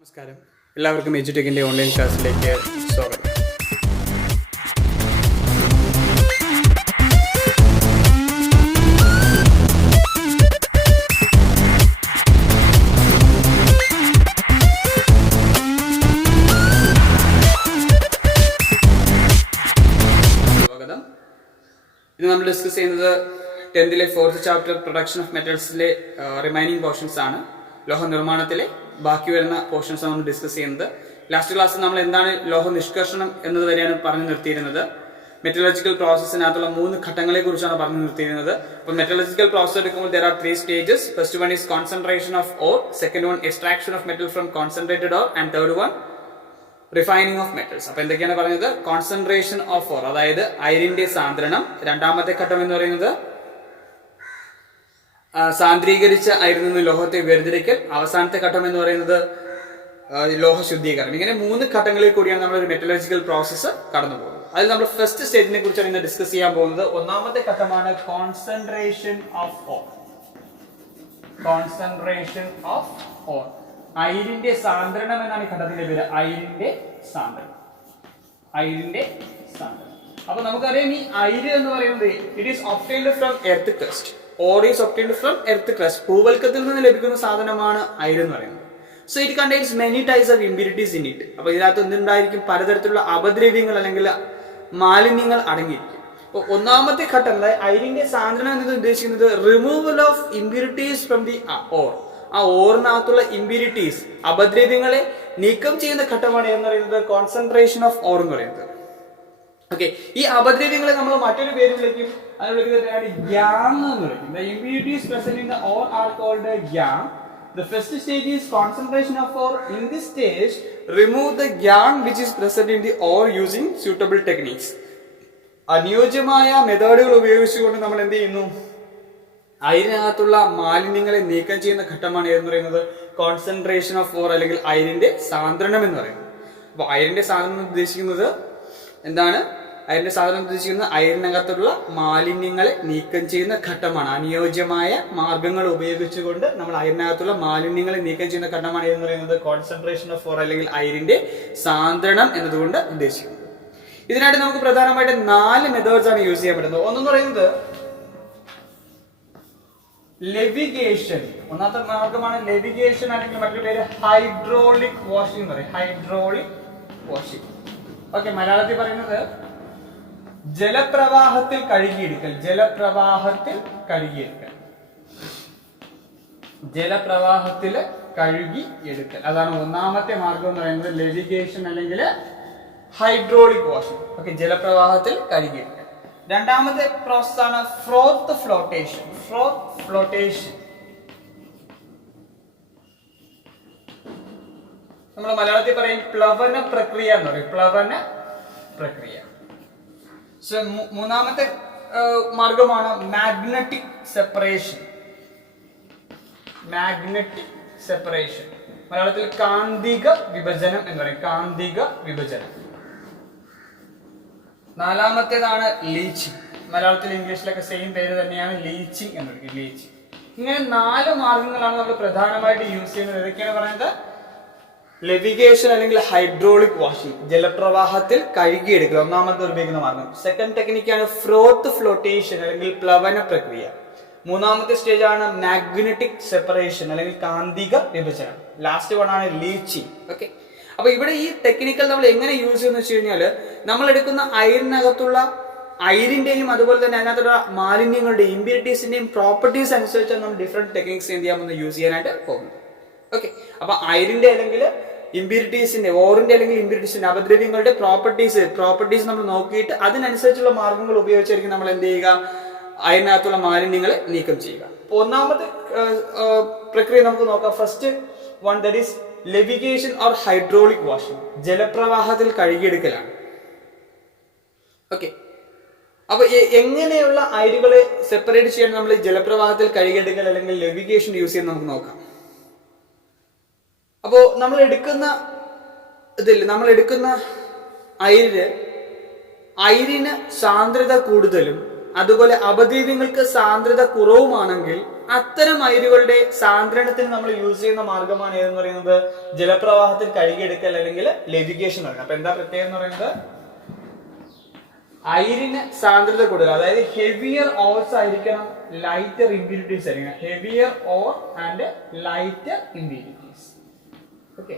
നമസ്കാരം, എല്ലാവർക്കും എജ്യൂടെക്കിൻ്റെ ഓൺലൈൻ ക്ലാസ്സിലേക്ക് സ്വാഗതം. സ്വാഗതം. ഇത് നമ്മൾ ഡിസ്കസ് ചെയ്യുന്നത് 10th 4th chapter production of മെറ്റൽസിലെ റിമൈനിങ് പോർഷൻസ് ആണ്. ലോഹ നിർമ്മാണത്തിലെ ബാക്കി വരുന്ന പോർഷൻസ് നമ്മൾ ഡിസ്കസ് ചെയ്യുന്നത്. ലാസ്റ്റ് ക്ലാസ്സിൽ നമ്മൾ എന്താണ് ലോഹ നിഷ്കർഷണം എന്നത് വരെയാണ് പറഞ്ഞു നിർത്തിയിരുന്നത്. മെറ്റലർജിക്കൽ പ്രോസസ്സിനകത്തുള്ള 3 ഘട്ടങ്ങളെ കുറിച്ചാണ് പറഞ്ഞു നിർത്തിയിരുന്നത്. അപ്പോൾ മെറ്റലർജിക്കൽ പ്രോസസ് എടുക്കുമ്പോൾ there are 3 stages. First one is concentration of ore, second one extraction of metal from concentrated ore, and third one refining of metals. അപ്പൊ എന്തൊക്കെയാണ് പറഞ്ഞത്? കോൺസെൻട്രേഷൻ ഓഫ് ഓർ, അതായത് അയിരിന്റെ സാന്ദ്രണം. രണ്ടാമത്തെ ഘട്ടം എന്ന് പറയുന്നത് സാന്ദ്രീകരിച്ച അയിരിൽ നിന്ന് ലോഹത്തെ വേർതിരിക്കൽ. അവസാനത്തെ ഘട്ടം എന്ന് പറയുന്നത് ലോഹ ശുദ്ധീകരണം. ഇങ്ങനെ 3 ഘട്ടങ്ങളിൽ കൂടിയാണ് നമ്മൾ ഒരു മെറ്റലർജിക്കൽ പ്രോസസ്സ് കടന്നു പോകുന്നത്. അതിൽ നമ്മൾ ഫസ്റ്റ് സ്റ്റേജിനെ കുറിച്ചാണ് ഇന്ന് ഡിസ്കസ് ചെയ്യാൻ പോകുന്നത്. ഒന്നാമത്തെ ഘട്ടമാണ് concentration of ore. Concentration of ore, അയിരിന്റെ സാന്ദ്രണം എന്നാണ് ഈ ഘട്ടത്തിന്റെ പേര്. അയിരിന്റെ സാന്ദ്രണം. അപ്പൊ നമുക്കറിയാം, ഈ അയിര് എന്ന് പറയുന്നത് it is obtained from earth crust. Ore is obtained from earth crust. ഭൂവൽക്കത്തിൽ നിന്ന് ലഭിക്കുന്ന സാധനമാണ് അയിര് എന്ന് പറയുന്നത്. So it contains many types of impurities in it. അപ്പൊ ഇതിനകത്ത് എന്തുണ്ടായിരിക്കും? പലതരത്തിലുള്ള അപദ്രവ്യങ്ങൾ അല്ലെങ്കിൽ മാലിന്യങ്ങൾ അടങ്ങിയിരിക്കും. അപ്പോൾ ഒന്നാമത്തെ ഘട്ടം, അതായത് അയിരിന്റെ സാന്ദ്രണം എന്നത് ഉദ്ദേശിക്കുന്നത് removal of impurities from the or. ആ ഓറിനകത്തുള്ള ഇമ്പ്യൂരിറ്റീസ്, അപദ്രവ്യങ്ങളെ നീക്കം ചെയ്യുന്ന ഘട്ടമാണ് എന്ന് പറയുന്നത് കോൺസെൻട്രേഷൻ ഓഫ് ഓർ എന്ന് പറയുന്നത്. ഓക്കെ, ഈ അപദ്രവ്യങ്ങളെ നമ്മൾ മറ്റൊരു പേര് വിളിക്കും. അത് വിളിക്കുന്നത് ഗ്യാം എന്ന് വിളിക്കും. The impurities present in the ore are called ഗ്യാം. The first stage is concentration of ore. In this stage, remove the ഗ്യാം which is present in the ore using suitable techniques. അനുയോജ്യമായ മെത്തേഡുകൾ ഉപയോഗിച്ചുകൊണ്ട് നമ്മൾ എന്ത് ചെയ്യുന്നു? അയിരിനകത്തുള്ള മാലിന്യങ്ങളെ നീക്കം ചെയ്യുന്ന ഘട്ടമാണ് എന്ന് പറയുന്നത് കോൺസെൻട്രേഷൻ ഓഫ് ഓർ, അല്ലെങ്കിൽ അയിരിന്റെ സാന്ദ്രണം എന്ന് പറയുന്നത്. അപ്പോൾ അയിരിന്റെ സാന്ദ്രണം ഉദ്ദേശിക്കുന്നത് എന്താണ്? അയിരിന്റെ സാന്ദ്രണം ഉദ്ദേശിക്കുന്നത് അയിരിനകത്തുള്ള മാലിന്യങ്ങളെ നീക്കം ചെയ്യുന്ന ഘട്ടമാണ്. അനുയോജ്യമായ മാർഗങ്ങൾ ഉപയോഗിച്ചുകൊണ്ട് നമ്മൾ അയിരിനകത്തുള്ള മാലിന്യങ്ങളെ നീക്കം ചെയ്യുന്ന ഘട്ടമാണ് എന്ന് പറയുന്നത് കോൺസെൻട്രേഷൻ ഓഫ് ഓർ, അല്ലെങ്കിൽ അയിരിന്റെ സാന്ദ്രണം എന്നതുകൊണ്ട് ഉദ്ദേശിക്കുന്നത്. ഇതിനായിട്ട് നമുക്ക് പ്രധാനമായിട്ട് 4 മെത്തേഡ്സ് ആണ് യൂസ് ചെയ്യാൻ പറ്റുന്നത്. ഒന്നെന്ന് പറയുന്നത് ലെവിഗേഷൻ. ഒന്നാമത്തെ മാർഗമാണ് ലെവിഗേഷൻ, അല്ലെങ്കിൽ മറ്റൊരു പേര് ഹൈഡ്രോളിക് വാഷിംഗ് എന്ന് പറയും. Hydraulic washing. ഓക്കെ, മലയാളത്തിൽ പറയുന്നത് ജലപ്രവാഹത്തിൽ കഴുകിയെടുക്കൽ. ജലപ്രവാഹത്തിൽ കഴുകിയെടുക്കൽ. ജലപ്രവാഹത്തിൽ കഴുകി എടുക്കൽ, അതാണ് ഒന്നാമത്തെ മാർഗം എന്ന് പറയുന്നത് ലെവിഗേഷൻ അല്ലെങ്കിൽ ഹൈഡ്രോളിക് വാഷിംഗ്. ഓക്കെ, ജലപ്രവാഹത്തിൽ കഴുകിയെടുക്കൽ. രണ്ടാമത്തെ പ്രോസസ് ആണ് ഫ്രോത്ത് ഫ്ലോട്ടേഷൻ. ഫ്രോത്ത് ഫ്ലോട്ടേഷൻ നമ്മൾ മലയാളത്തിൽ പറയും പ്ലവന പ്രക്രിയ എന്ന് പറയും. പ്ലവന പ്രക്രിയ. സോ മൂന്നാമത്തെ മാർഗമാണ് മാഗ്നറ്റിക് സെപ്പറേഷൻ. മാഗ്നറ്റിക് സെപ്പറേഷൻ, മലയാളത്തിൽ കാന്തിക വിഭജനം എന്ന് പറയും. കാന്തിക വിഭജനം. നാലാമത്തേതാണ് ലീച്ചിങ്. മലയാളത്തിൽ ഇംഗ്ലീഷിലൊക്കെ സെയിം പേര് തന്നെയാണ്, ലീച്ചിങ് എന്ന് പറയും. ലീച്ചിങ്. ഇങ്ങനെ 4 മാർഗങ്ങളാണ് നമ്മൾ പ്രധാനമായിട്ട് യൂസ് ചെയ്യുന്നത്. ഏതൊക്കെയാണ് പറയുന്നത്? ലെവിഗേഷൻ അല്ലെങ്കിൽ ഹൈഡ്രോളിക് വാഷിംഗ്, ജലപ്രവാഹത്തിൽ കഴുകിയെടുക്കൽ, ഒന്നാമത്തെ ഉപയോഗിക്കുന്ന മാർഗം. സെക്കൻഡ് ടെക്നിക്കാണ് ഫ്രോത്ത് ഫ്ലോട്ടേഷൻ അല്ലെങ്കിൽ പ്ലവന പ്രക്രിയ. മൂന്നാമത്തെ സ്റ്റേജ് ആണ് മാഗ്നറ്റിക് സെപ്പറേഷൻ അല്ലെങ്കിൽ കാന്തിക വിഭജനം. ലാസ്റ്റ് വൺ ആണ് ലീച്ചിങ്. ഓക്കെ, അപ്പൊ ഇവിടെ ഈ ടെക്നിക്കൽ നമ്മൾ എങ്ങനെ യൂസ് ചെയ്യുന്ന വെച്ച് കഴിഞ്ഞാൽ, നമ്മൾ എടുക്കുന്ന അയിരിനകത്തുള്ള അയിരിന്റെയും അതുപോലെ തന്നെ അതിനകത്തുള്ള മാലിന്യങ്ങളുടെയും ഇമ്പ്യൂരിറ്റീസിന്റെയും പ്രോപ്പർട്ടീസ് അനുസരിച്ചാണ് നമ്മൾ ഡിഫറെന്റ് ടെക്നിക്സ് എന്ത് ചെയ്യാമെന്ന് യൂസ് ചെയ്യാനായിട്ട് പോകുന്നത്. ഓക്കെ, അപ്പൊ അയിരിന്റെ അല്ലെങ്കിൽ ഇമ്പ്യൂരിറ്റീസിന്റെ, ഓറിന്റെ അല്ലെങ്കിൽ ഇമ്പ്യൂരിറ്റീസിന്റെ അപദ്രവ്യങ്ങളുടെ പ്രോപ്പർട്ടീസ് നമ്മൾ നോക്കിയിട്ട് അതിനനുസരിച്ചുള്ള മാർഗങ്ങൾ ഉപയോഗിച്ചായിരിക്കും നമ്മൾ എന്ത് ചെയ്യുക? അയിരിനകത്തുള്ള മാലിന്യങ്ങളെ നീക്കം ചെയ്യുക. ഒന്നാമത്തെ പ്രക്രിയ നമുക്ക് നോക്കാം. First one, that is levigation or hydraulic washing. ജലപ്രവാഹത്തിൽ കഴുകിയെടുക്കലാണ്. ഓക്കെ, അപ്പൊ എങ്ങനെയുള്ള അയിരുകളെ സെപ്പറേറ്റ് ചെയ്യാൻ നമ്മൾ ജലപ്രവാഹത്തിൽ കഴുകിയെടുക്കൽ അല്ലെങ്കിൽ ലെവിഗേഷൻ യൂസ് ചെയ്യാൻ നമുക്ക് നോക്കാം. അപ്പോ നമ്മൾ എടുക്കുന്ന അയിരിന് സാന്ദ്രത കൂടുതലും അതുപോലെ അപദ്രവ്യങ്ങൾക്ക് സാന്ദ്രത കുറവുമാണെങ്കിൽ അത്തരം അയിരുകളുടെ സാന്ദ്രണത്തിന് നമ്മൾ യൂസ് ചെയ്യുന്ന മാർഗമാണ് ഏതെന്ന് പറയുന്നത് ജലപ്രവാഹത്തിൽ കഴുകിയെടുക്കൽ അല്ലെങ്കിൽ ലെവിഗേഷൻ പറയുന്നത്. അപ്പൊ എന്താ പ്രത്യേകം എന്ന് പറയുന്നത്, അയിരിന് സാന്ദ്രത കൂടുതൽ, അതായത് ഹെവിയർ ഓർസ് ആയിരിക്കണം, ലൈറ്റർ ഇമ്പ്യൂരിറ്റീസ് ആയിരിക്കണം. Heavier ore and lighter impurities. Okay,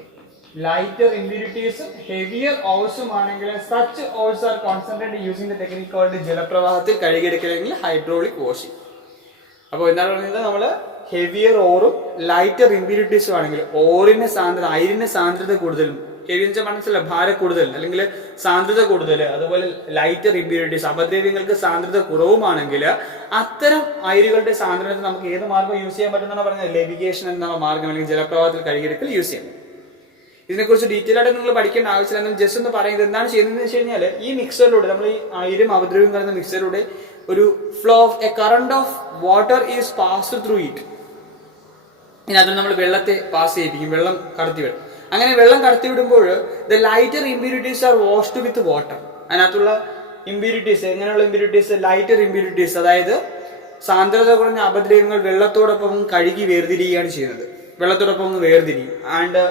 lighter ഇമ്പ്യൂരിറ്റീസും ഹെവിയർ ഓഴ്സും ആണെങ്കിൽ such ores are concentrated using the technique called ജലപ്രവാഹത്തിൽ കഴുകിയെടുക്കലെങ്കിൽ ഹൈഡ്രോളിക് വാഷിംഗ്. അപ്പോൾ എന്താണ് പറയുന്നത്, നമ്മൾ ഹെവിയർ ഓറും ലൈറ്റർ ഇമ്പ്യൂരിറ്റീസും ആണെങ്കിൽ ഓറിന് സാന്ദ്രത, അയിരിന് സാന്ദ്രത കൂടുതലും, ഹെവി എന്ന് വെച്ചാൽ മനസ്സിലായി ഭാരം കൂടുതൽ അല്ലെങ്കിൽ സാന്ദ്രത കൂടുതൽ, അതുപോലെ ലൈറ്റർ ഇമ്പ്യൂരിറ്റീസ് അപദ്രവ്യങ്ങൾക്ക് സാന്ദ്രത കുറവുമാണെങ്കിൽ അത്തരം അയിരുകളുടെ സാന്ദ്രത നമുക്ക് ഏത് മാർഗം യൂസ് ചെയ്യാൻ പറ്റുന്നതാണ് പറഞ്ഞത്, ലെവിഗേഷൻ എന്ന മാർഗം അല്ലെങ്കിൽ ജലപ്രവാഹത്തിൽ കഴുകിയെടുക്കൽ യൂസ് ചെയ്യാൻ പറ്റും. ഇതിനെക്കുറിച്ച് ഡീറ്റെയിൽ ആയിട്ട് നിങ്ങൾ പഠിക്കേണ്ട ആവശ്യമില്ല, എന്നാൽ ജസ്റ്റ് ഒന്ന് പറയുന്നത് എന്താണ് ചെയ്യുന്നതെന്ന് വെച്ച് കഴിഞ്ഞാൽ, ഈ മിക്സറിലൂടെ നമ്മൾ ഈ അയിരും അപദ്രവ്യം കലർന്ന മിക്സറിലൂടെ ഒരു flow of a current of water is passed through it. ഇതിനകത്ത് നമ്മൾ വെള്ളത്തെ പാസ് ചെയ്യിപ്പിക്കും, വെള്ളം കടത്തിവിടും. അങ്ങനെ വെള്ളം കടത്തിവിടുമ്പോൾ the lighter impurities are washed with water. അതിനകത്തുള്ള ഇമ്പ്യൂരിറ്റീസ്, എങ്ങനെയുള്ള ഇമ്പ്യൂരിറ്റീസ്, ലൈറ്റർ ഇമ്പ്യൂരിറ്റീസ്, അതായത് സാന്ദ്രത കുറഞ്ഞ അപദ്രവ്യങ്ങൾ വെള്ളത്തോടൊപ്പം കഴുകി വേർതിരിയുകയാണ് ചെയ്യുന്നത്, വെള്ളത്തോടൊപ്പം വേർതിരിയും. And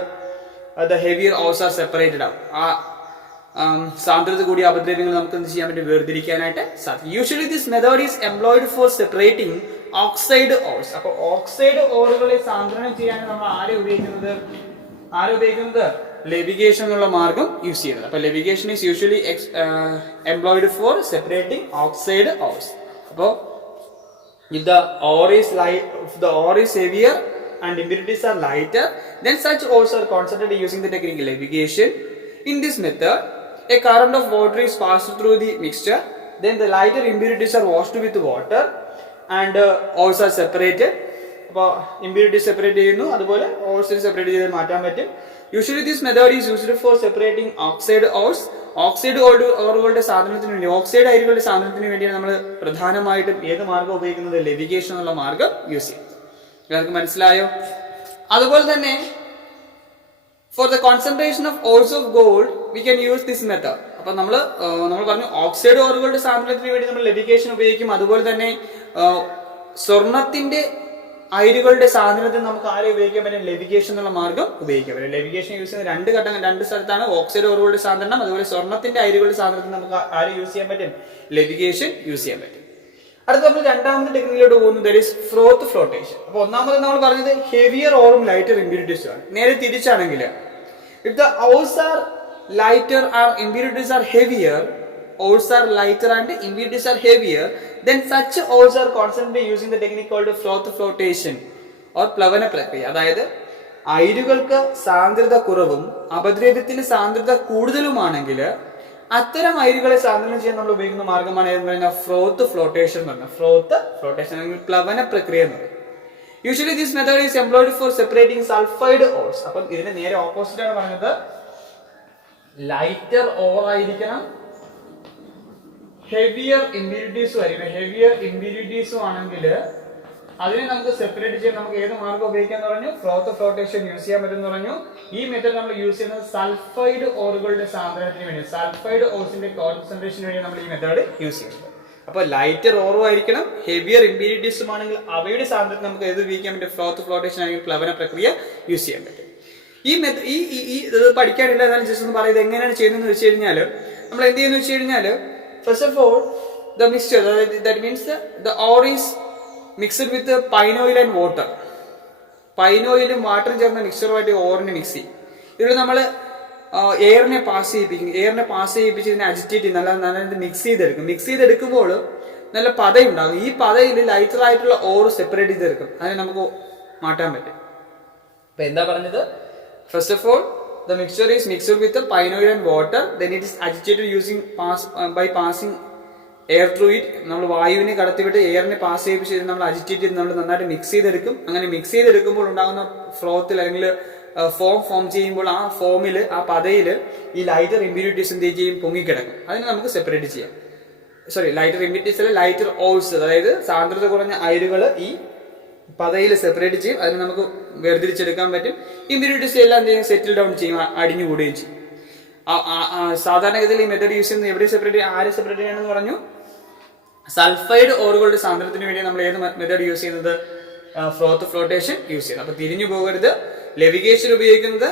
the heavier ores are separated out. സാന്ദ്രത കൂടിയ അപദ്രവ്യങ്ങൾ നമുക്ക് എന്ത് ചെയ്യാൻ പറ്റും, വേർതിരിക്കാനായിട്ട് സാധിക്കും. Usually this method is employed for separating oxide ores. അപ്പോൾ ഓക്സൈഡ് ഓറുകളെ സാന്ദ്രണം ചെയ്യാൻ നമ്മൾ ആരെ ഉപയോഗിക്കുന്നത്, ലെവിഗേഷൻ എന്നുള്ള മാർഗം യൂസ് ചെയ്യുന്നത്. അപ്പോൾ levigation is usually employed for separating oxide ores. അപ്പോൾ if the ore is heavier and impurities are lighter, then such ores are concentrated using the technique lavigation. In this method, a current of water is passed through the mixture. Then the lighter impurities are washed with water and ores are separated. അപ്പോൾ impurities separate ചെയ്യുന്നു, അതുപോലെ ores separate ചെയ്ത് മാറ്റാൻ പറ്റും. Usually this method is used for separating oxide ores. Oxide ഓറുകളുടെ സാധനത്തിന് വേണ്ടി, oxide അയിരുകളുടെ സാധനത്തിന് വേണ്ടിയാണ് നമ്മൾ പ്രധാനമായിട്ടും ഏത് മാർഗം ഉപയോഗിക്കുന്നത്, ലെവിഗേഷൻ എന്നുള്ള മാർഗം യൂസ് ചെയ്യും. നിങ്ങൾക്ക് മനസ്സിലായോ? അതുപോലെ തന്നെ for the concentration of ores of gold we can use this method. അപ്പൊ നമ്മൾ പറഞ്ഞു ഓക്സൈഡ് ഓറുകളുടെ സാധനത്തിന് വേണ്ടി നമ്മൾ ലെവിഗേഷൻ ഉപയോഗിക്കും. അതുപോലെ തന്നെ സ്വർണത്തിന്റെ അയിരുകളുടെ സാധനത്തിന് നമുക്ക് ആരെ ഉപയോഗിക്കാൻ പറ്റും, ലെവിഗേഷൻ എന്നുള്ള മാർഗം ഉപയോഗിക്കാൻ പറ്റും. ലെവിഗേഷൻ യൂസ് ചെയ്യുന്ന രണ്ട് സ്ഥലത്താണ്, ഓക്സൈഡ് ഓറുകളുടെ സാധനം, അതുപോലെ സ്വർണത്തിന്റെ അയിരുകളുടെ സാധനത്തിന് നമുക്ക് ആരെ യൂസ് ചെയ്യാൻ പറ്റും, ലെവിഗേഷൻ യൂസ് ചെയ്യാൻ പറ്റും. അടുത്ത നമ്മൾ രണ്ടാമത്തെ ടെക്നിക്കിലോട്ട് പോകുന്നത് ദാറ്റ് ഈസ് ഫ്രോത്ത് ഫ്ലോട്ടേഷൻ. അപ്പൊ ഒന്നാമത് നമ്മൾ പറഞ്ഞത് ഹെവിയർ ഓറും ലൈറ്റർ ഇമ്പ്യൂരിറ്റീസും ആണ്. നേരെ തിരിച്ചാണെങ്കിൽ if the ores are lighter or impurities are heavier, ores are lighter and impurities are heavier, then such ores are concentrated using the technique called froth flotation or പ്ലവന പ്രക്രിയ. അതായത് അയിരുകൾക്ക് സാന്ദ്രത കുറവും അപദ്രവ്യത്തിന് സാന്ദ്രത കൂടുതലുമാണെങ്കിൽ അത്തരം അയിരുകളെ സാന്ദ്രണം ചെയ്യാൻ നമ്മൾ ഉപയോഗിക്കുന്ന മാർഗമാണ് എന്ന് പറയുന്നത് ഫ്രോത്ത് ഫ്ലോട്ടേഷൻ എന്ന് പറയുന്നത്. ഫ്രോത്ത് ഫ്ലോട്ടേഷൻ അല്ലെങ്കിൽ പ്ലവന പ്രക്രിയ എന്ന് പറയും. Usually this method is employed for separating sulphide ores. അപ്പം ഇതിന് നേരെ ഓപ്പോസിറ്റ് ആണ് പറഞ്ഞത്, ലൈറ്റർ ഓർ ആയിരിക്കണം, ഹെവിയർ ഇമ്പ്യൂരിറ്റീസും ആയിരിക്കും. ഹെവിയർ ഇമ്പ്യൂരിറ്റീസും ആണെങ്കിൽ അതിനെ നമുക്ക് സെപ്പറേറ്റ് ചെയ്യാൻ നമുക്ക് ഏത് മാർഗം ഉപയോഗിക്കാന്ന് പറഞ്ഞു, ഫ്രോത്ത് ഫ്ലോട്ടേഷൻ യൂസ് ചെയ്യാൻ പറ്റുമെന്ന് പറഞ്ഞു. ഈ മെത്തേഡ് നമ്മൾ യൂസ് ചെയ്യുന്നത് സൾഫൈഡ് ഓറുകളുടെ സാന്ദ്രണത്തിന് വേണ്ടി, സൾഫൈഡ് ഓർസിന്റെ കോൺസെൻട്രേഷന് വേണ്ടി നമ്മൾ ഈ മെത്തേഡ് യൂസ് ചെയ്യുന്നത്. അപ്പൊ ലൈറ്റർ ഓറും ആയിരിക്കണം, ഹെവിയർ ഇമ്പ്യൂരിറ്റീസും ആണെങ്കിൽ അവയുടെ സാന്ദ്രത നമുക്ക് ഏത് ഉപയോഗിക്കാൻ പറ്റും, ഫ്രോത്ത് ഫ്ലോട്ടേഷൻ അല്ലെങ്കിൽ പ്ലവന പ്രക്രിയ യൂസ് ചെയ്യാൻ പറ്റും. ഈ ഇത് പഠിക്കാനില്ല, എന്നാലും ജസ്റ്റ് ഒന്ന് പറയുന്നത് എങ്ങനെയാണ് ചെയ്യുന്നതെന്ന് വെച്ച് കഴിഞ്ഞാൽ നമ്മൾ എന്ത് ചെയ്യുന്ന വെച്ച് കഴിഞ്ഞാൽ, first of all, the mixture, that means the ore is mixed with pine oil and water. Pine ഓയിലും വാട്ടറും ചേർന്ന മിക്സറുമായിട്ട് ഓറിനെ മിക്സ് ചെയ്യും. ഇതിൽ നമ്മൾ എയറിനെ പാസ് ചെയ്യിപ്പിച്ച് ഇതിനെ അജിറ്റേറ്റ് ചെയ്യും, നല്ല മിക്സ് ചെയ്തെടുക്കും. മിക്സ് ചെയ്തെടുക്കുമ്പോൾ നല്ല പതയുണ്ടാകും. ഈ പതയിൽ ലൈറ്റർ ആയിട്ടുള്ള ഓർ സെപ്പറേറ്റ് ചെയ്തെടുക്കും, അതിനെ നമുക്ക് മാറ്റാൻ പറ്റും. അപ്പൊ എന്താ പറഞ്ഞത്, first of all the mixture is mixed with the pine oil and water, then it is agitated by passing air through it. നമ്മൾ വായുവിനെ കടത്തിവിട്ട് എയറിനെ പാസ് ചെയ്യിപ്പിച്ച് നമ്മൾ അജിറ്റേറ്റ് ചെയ്ത് നമ്മൾ നന്നായിട്ട് മിക്സ് ചെയ്തെടുക്കും. അങ്ങനെ മിക്സ് ചെയ്തെടുക്കുമ്പോൾ ഉണ്ടാകുന്ന ഫ്ലോത്തിൽ അല്ലെങ്കിൽ ഫോം ചെയ്യുമ്പോൾ ആ ഫോമിൽ, ആ പതയിൽ ഈ ലൈറ്റർ ഇമ്പ്യൂരിറ്റീസ് എന്ത് ചെയ്യും, പൊങ്ങിക്കിടക്കും. അതിനെ നമുക്ക് സെപ്പറേറ്റ് ചെയ്യാം. ലൈറ്റർ ഇമ്പ്യൂരിറ്റീസ് അല്ല, ലൈറ്റർ ഓൾസ്, അതായത് സാന്ദ്രത കുറഞ്ഞ അയിരുകൾ ഈ പതയിൽ സെപ്പറേറ്റ് ചെയ്യും, അതിന് നമുക്ക് വേർതിരിച്ചെടുക്കാൻ പറ്റും. ഇമ്പ്യൂരിറ്റീസ് എല്ലാം എന്ത് ചെയ്യും, സെറ്റിൽ ഡൗൺ ചെയ്യും, അടിഞ്ഞു കൂടുകയും ചെയ്യും. സാധാരണഗതിയിൽ ഈ മെത്തേഡ് യൂസ് ചെയ്യുന്നത് എവിടെ സെപ്പറേറ്റ്, ആരെ സെപ്പറേറ്റ് ചെയ്യണമെന്ന് പറഞ്ഞു, സൾഫൈഡ് ഓറുകളുടെ സാന്ദ്രത്തിന് വേണ്ടി നമ്മൾ ഏത് മെത്തേഡ് യൂസ് ചെയ്യുന്നത്, ഫ്രോത്ത് ഫ്ലോട്ടേഷൻ യൂസ് ചെയ്യുന്നത്. അപ്പൊ തിരിഞ്ഞു പോകരുത്. ലെവിഗേഷൻ ഉപയോഗിക്കുന്നത്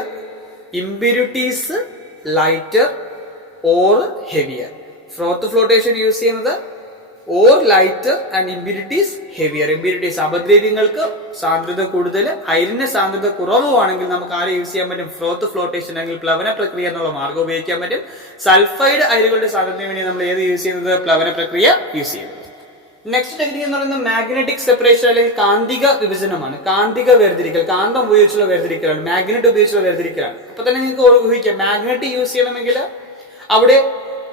impurities lighter ore heavier. Froth flotation use ചെയ്യുന്നത് ore lighter and impurities heavier. Impurities അപദ്രവ്യങ്ങൾക്ക് സാന്ദ്രത കൂടുതൽ, അയിരിന് സാന്ദ്രത കുറവാണെങ്കിൽ നമുക്ക് ആരെ യൂസ് ചെയ്യാൻ പറ്റും? ഫ്രോത്ത് ഫ്ലോട്ടേഷൻ അല്ലെങ്കിൽ പ്ലവന പ്രക്രിയ എന്നുള്ള മാർഗം ഉപയോഗിക്കാൻ പറ്റും. സൾഫൈഡ് അയിരുകളുടെ സാന്ദ്രതയ്ക്ക് വേണ്ടി നമ്മൾ ഏത് യൂസ് ചെയ്യുന്നത്? പ്ലവന പ്രക്രിയ യൂസ് ചെയ്യുന്നത്. നെക്സ്റ്റ് ടെക്നിക് എന്ന് പറയുന്നത് മാഗ്നറ്റിക് സെപ്പറേഷൻ അല്ലെങ്കിൽ കാന്തിക വിഭജനമാണ്. കാന്തിക വേർതിരിക്കൽ, കാന്തം ഉപയോഗിച്ചുള്ള വേർതിരിക്കലാണ്, മാഗ്നറ്റ് ഉപയോഗിച്ചുള്ള വേർതിരിക്കലാണ്. അപ്പൊ തന്നെ നിങ്ങൾക്ക് ഊഹിക്കാം, മാഗ്നറ്റ് യൂസ് ചെയ്യണമെങ്കിൽ അവിടെ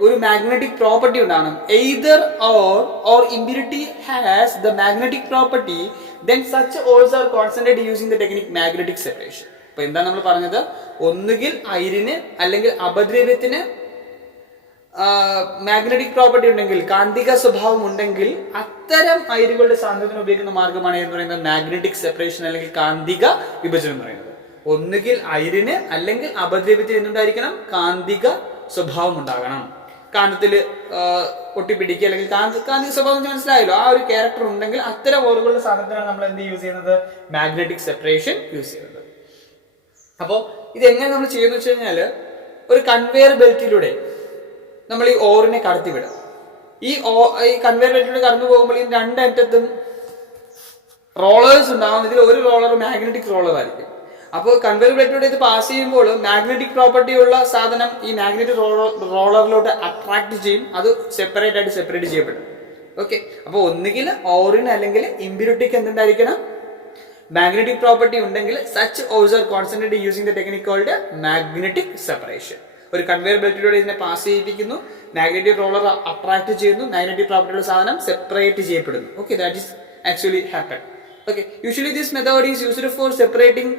ഒരു മാഗ്നറ്റിക് പ്രോപ്പർട്ടി ഉണ്ടാകണം. Either or impurity has the magnetic property, then such ores are concentrated using the technique magnetic separation. അപ്പൊ എന്താ നമ്മൾ പറഞ്ഞത്? ഒന്നുകിൽ അയിരിന് അല്ലെങ്കിൽ അപദ്രവ്യത്തിന് മാഗ്നറ്റിക് പ്രോപ്പർട്ടി ഉണ്ടെങ്കിൽ, കാന്തിക സ്വഭാവം ഉണ്ടെങ്കിൽ, അത്തരം അയിരുകളുടെ സാന്ദ്രതത്തിന് ഉപയോഗിക്കുന്ന മാർഗമാണ് എന്ന് പറയുന്നത് മാഗ്നറ്റിക് സെപ്പറേഷൻ അല്ലെങ്കിൽ കാന്തിക വിഭജനം എന്ന് പറയുന്നത്. ഒന്നുകിൽ അയിരിന് അല്ലെങ്കിൽ അപദ്രവ്യത്തിന് എന്തുണ്ടായിരിക്കണം? കാന്തിക സ്വഭാവം ഉണ്ടാകണം. കാന്തത്തില് ഒട്ടിപ്പിടിക്കുക അല്ലെങ്കിൽ കാന്തിക സ്വഭാവം മനസ്സിലായല്ലോ, ആ ഒരു ക്യാരക്ടർ ഉണ്ടെങ്കിൽ അത്തരം ഓറുകളുടെ സാധനത്തിനാണ് നമ്മൾ എന്ത് യൂസ് ചെയ്യുന്നത്? മാഗ്നറ്റിക് സെപ്പറേഷൻ യൂസ് ചെയ്യുന്നത്. അപ്പോൾ ഇത് എങ്ങനെ നമ്മൾ ചെയ്യുന്ന വെച്ച് കഴിഞ്ഞാൽ, ഒരു കൺവെയർ ബെൽറ്റിലൂടെ നമ്മൾ ഈ ഓറിനെ കടത്തിവിടും. ഈ കൺവെയർ ബെൽറ്റിലൂടെ കടന്നു പോകുമ്പോൾ ഈ രണ്ടറ്റത്തും റോളേഴ്സ് ഉണ്ടാകും. ഇതിൽ ഒരു റോളർ മാഗ്നറ്റിക് റോളർ ആയിരിക്കും. അപ്പോൾ കൺവെയർ ബെൽറ്റിലൂടെ ഇത് പാസ് ചെയ്യുമ്പോൾ മാഗ്നറ്റിക് പ്രോപ്പർട്ടി ഉള്ള സാധനം ഈ മാഗ്നറ്റിക് റോളറിലോട്ട് അട്രാക്ട് ചെയ്യും. അത് സെപ്പറേറ്റ് ചെയ്യപ്പെടും. ഓക്കെ, അപ്പോൾ ഒന്നുകിൽ ഓറിന് അല്ലെങ്കിൽ ഇമ്പ്യൂരിറ്റിക്ക് എന്തുണ്ടായിരിക്കണം? മാഗ്നറ്റിക് പ്രോപ്പർട്ടി ഉണ്ടെങ്കിൽ such ores are concentrated using the technique called magnetic separation. ഒരു കൺവെയർ ബെൽറ്റിലൂടെ ഇതിനെ പാസ് ചെയ്യിപ്പിക്കുന്നു, മാഗ്നറ്റിക് റോളർ അട്രാക്ട് ചെയ്യുന്നു, മാഗ്നറ്റിക് പ്രോപ്പർട്ടി ഉള്ള സാധനം സെപ്പറേറ്റ് ചെയ്യപ്പെടുന്നു. Okay, that is actually happen. Okay, usually this method is used for separating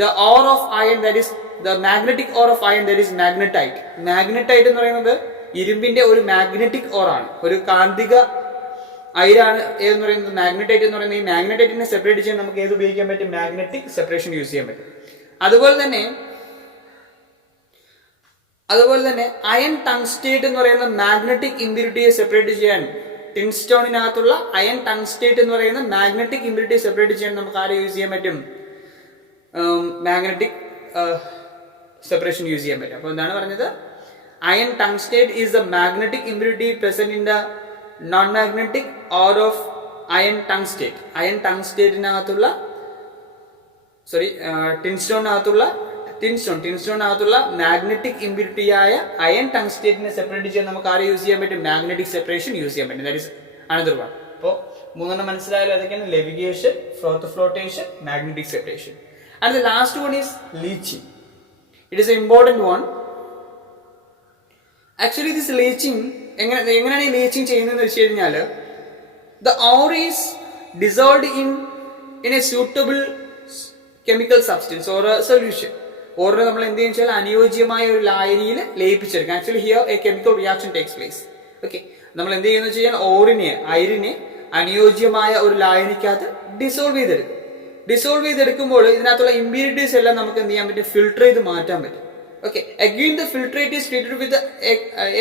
the ore of iron, that is the magnetic ore of iron, that is magnetite. Magnetite എന്ന് പറയുന്നത് ഇരുമ്പിന്റെ ഒരു magnetic or ആണ്, ഒരു കാന്തിക അയിരാണ് എന്ന് പറയുന്നത് മാഗ്നറ്റൈറ്റ് എന്ന് പറയുന്നത്. ഈ മാഗ്നറ്റൈറ്റിനെ സെപ്പറേറ്റ് ചെയ്യാൻ നമുക്ക് ഏത് ഉപയോഗിക്കാൻ പറ്റും? മാഗ്നറ്റിക് സെപ്പറേഷൻ യൂസ് ചെയ്യാൻ പറ്റും. അതുപോലെ തന്നെ അയൺ ടങ്സ്റ്റേറ്റ് എന്ന് പറയുന്ന മാഗ്നറ്റിക് ഇമ്പ്യൂരിറ്റിയെ സെപ്പറേറ്റ് ചെയ്യാൻ, ടിൻസ്റ്റോണിനകത്തുള്ള അയൺ ടങ്സ്റ്റേറ്റ് എന്ന് പറയുന്ന മാഗ്നറ്റിക് ഇമ്പ്യൂരിറ്റിയെ സെപ്പറേറ്റ് ചെയ്യാൻ നമുക്ക് ആരെ യൂസ് ചെയ്യാൻ പറ്റും? മാഗ്നറ്റിക് സെപ്പറേഷൻ യൂസ് ചെയ്യാൻ പറ്റും. അപ്പോൾ എന്താണ് പറഞ്ഞത്? Iron tungstate is the magnetic impurity present in the non magnetic ore of iron tungstate. Iron ടങ്സ്റ്റേറ്റിനകത്തുള്ള ടിൻസ്റ്റോണിനകത്തുള്ള മാഗ്നറ്റിക് ഇമ്പ്യൂരിറ്റിയായ അയൺ ടങ്സ്റ്റേറ്റിനെ സെപ്പറേറ്റ് ചെയ്യാൻ നമുക്ക് ആരെ യൂസ് ചെയ്യാൻ പറ്റും? മാഗ്നറ്റിക് സെപ്പറേഷൻ യൂസ് ചെയ്യാൻ പറ്റും. That is another one. അപ്പോൾ മൂന്നെണ്ണം മനസ്സിലായാലും അതൊക്കെയാണ് levigation, froth flotation, magnetic separation. And the last one is leaching. It is an important one. Actually this leaching, എങ്ങനെയാണ് ഈ leaching ചെയ്യുന്നതെന്ന് വെച്ച് കഴിഞ്ഞാൽ, the ore is dissolved in a suitable chemical substance or a solution. ഓറിനെ നമ്മൾ എന്ത് ചെയ്യുക, അനുയോജ്യമായ ഒരു ലായനിയിൽ ലയിപ്പിച്ചെടുക്കാം. Actually here a chemical reaction takes place. Okay, നമ്മൾ എന്ത് ചെയ്യുന്ന വെച്ച് കഴിഞ്ഞാൽ അയിരിനെ അനുയോജ്യമായ ഒരു ലായനിക്കകത്ത് ഡിസോൾവ് ചെയ്തെടുക്കുമ്പോൾ ഇതിനകത്തുള്ള ഇമ്പ്യൂരിറ്റീസ് എല്ലാം നമുക്ക് എന്ത് ചെയ്യാൻ പറ്റും? ഫിൽട്ടർ ചെയ്ത് മാറ്റാൻ പറ്റും. Okay, again the filtrate is treated with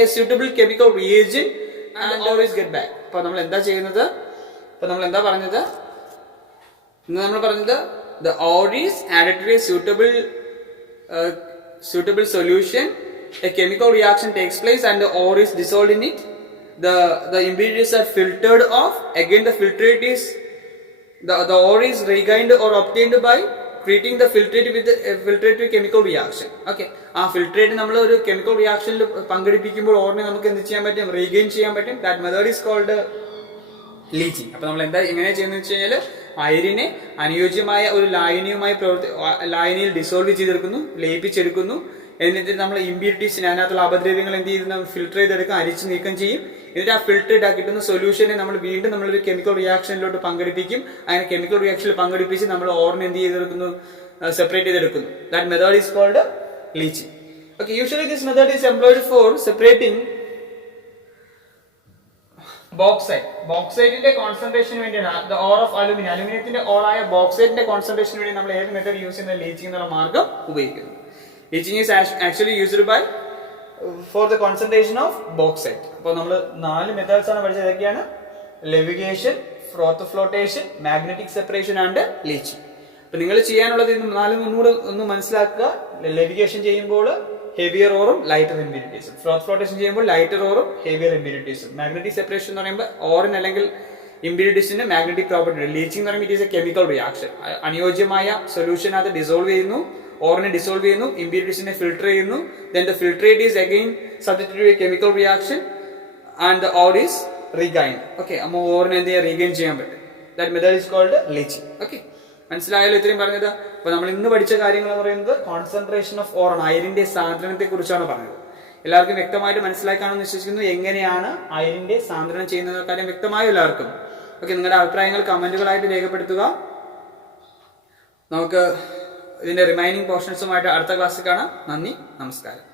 a suitable chemical reagent and always get back. അപ്പോൾ നമ്മൾ എന്താ ചെയ്യുന്നത്? അപ്പോൾ നമ്മൾ എന്താ പറഞ്ഞത്? നമ്മൾ പറഞ്ഞത് the ore is added to a suitable solution, a chemical reaction takes place and the ore is dissolved in it. The impurities are filtered off. Again the filtrate is the ore is regained or obtained by treating the filtrate with a chemical reaction. Okay, ആ filtrate നമ്മൾ ഒരു chemical റിയാക്ഷനിൽ പങ്കെടുപ്പിക്കുമ്പോൾ ഓറിനെ നമുക്ക് എന്ത് ചെയ്യാൻ പറ്റും? Regain ചെയ്യാൻ പറ്റും. That method is called leaching. അപ്പോൾ നമ്മൾ എങ്ങനെയാണ് ചെയ്യുന്നത് വെച്ച് കഴിഞ്ഞാൽ, അയിരിനെ അനുയോജ്യമായ ഒരു ലായനിയിൽ ഡിസോൾവ് ചെയ്തെടുക്കുന്നു, ലയിപ്പിച്ചെടുക്കുന്നു. എന്നിട്ട് നമ്മൾ ഇമ്പ്യൂരിറ്റീസിനെ, അതിനകത്തുള്ള അപദ്രവ്യങ്ങൾ എന്ത് ചെയ്യുന്നു? ഫിൽട്ടർ ചെയ്തെടുക്കുക, അരിച്ച് നീക്കം ചെയ്യും. എന്നിട്ട് ആ ഫിൽട്ടർ കിട്ടുന്ന സൊല്യൂഷനെ നമ്മൾ വീണ്ടും നമ്മളൊരു കെമിക്കൽ റിയാക്ഷനിലോട്ട് പങ്കെടുപ്പിക്കും. അങ്ങനെ കെമിക്കൽ റിയാക്ഷനിൽ പങ്കെടുപ്പിച്ച് നമ്മൾ ഓറിനെ എന്ത് ചെയ്തെടുക്കുന്നു? സെപ്പറേറ്റ് ചെയ്തെടുക്കുന്നു. That method is called leaching. Okay, usually this method is employed for separating ബോക്സൈറ്റിന്റെ കോൺസെൻട്രേഷന് വേണ്ടിയാണ്. ദ ഓർ ഓഫ് അലുമിനിയത്തിന്റെ ഓറായ ബോക്സൈറ്റിന്റെ കോൺസെൻട്രേഷന് വേണ്ടി നമ്മൾ ഏത് മെത്തേഡ് യൂസ് ചെയ്യുന്ന? ലീച്ചിങ് എന്നുള്ള മാർഗം ഉപയോഗിക്കുന്നു. Leaching is actually used by for the concentration of bauxite. അപ്പോൾ നമ്മൾ 4 മെത്തേഡ്സ് ആണ് പഠിച്ചത്. ഏതൊക്കെയാണ്? Levigation, froth flotation, magnetic separation and leaching. അപ്പൊ നിങ്ങൾ ചെയ്യാനുള്ളത് ഇത് നാലും ഒന്നുകൂടെ ഒന്ന് മനസ്സിലാക്കുക. ലെവിഗേഷൻ ചെയ്യുമ്പോൾ ഹെവിയർ ഓറും ലൈറ്റർ ഇമ്പ്യൂരിറ്റീസും, ഫ്രോത്ത് ഫ്ലോട്ടേഷൻ ചെയ്യുമ്പോൾ ലൈറ്റർ ഓറും ഹെവിയർ ഇമ്പ്യൂരിറ്റീസും, മാഗ്നറ്റിക് സെപ്പറേഷൻ എന്ന് പറയുമ്പോൾ ഓറിന് അല്ലെങ്കിൽ ഇമ്പ്യൂരിറ്റീസിന്റെ മാഗ്നറ്റിക് പ്രോപ്പർട്ടി. ലീച്ചിങ് എന്ന് പറയുമ്പോൾ it is a chemical reaction. അനുയോജ്യമായ സൊല്യൂഷനകത്ത് ഡിസോൾവ് ചെയ്യുന്നു, ഓറിനെ ഡിസോൾവ് ചെയ്യുന്നു, ഇമ്പ്യൂരിറ്റീസിനെ ഫിൽട്ടർ ചെയ്യുന്നു. Then the filtrate is again subject to a chemical reaction and the ore is regained. Okay, അപ്പോൾ ഓറിനെ എന്ത് ചെയ്യാൻ റീഗൈൻ ചെയ്യാൻ പറ്റും. That method is called leaching. Okay, മനസ്സിലായാലും ഇത്രയും പറഞ്ഞത്. അപ്പൊ നമ്മൾ ഇന്ന് പഠിച്ച കാര്യങ്ങൾ എന്ന് പറയുന്നത് കോൺസെൻട്രേഷൻ ഓഫ് ഓർ, അയിരിന്റെ സാന്ദ്രണത്തെ കുറിച്ചാണ് പറഞ്ഞത്. എല്ലാവർക്കും വ്യക്തമായിട്ട് മനസ്സിലാക്കാണെന്ന് വിശ്വസിക്കുന്നു. എങ്ങനെയാണ് അയിരിന്റെ സാന്ദ്രണം ചെയ്യുന്ന കാര്യം വ്യക്തമായോ എല്ലാവർക്കും? ഓക്കെ, നിങ്ങളുടെ അഭിപ്രായങ്ങൾ കമന്റുകളായിട്ട് രേഖപ്പെടുത്തുക. നമുക്ക് ഇതിന്റെ റിമൈനിങ് പോർഷൻസുമായിട്ട് അടുത്ത ക്ലാസ്സിൽ കാണാം. നന്ദി, നമസ്കാരം.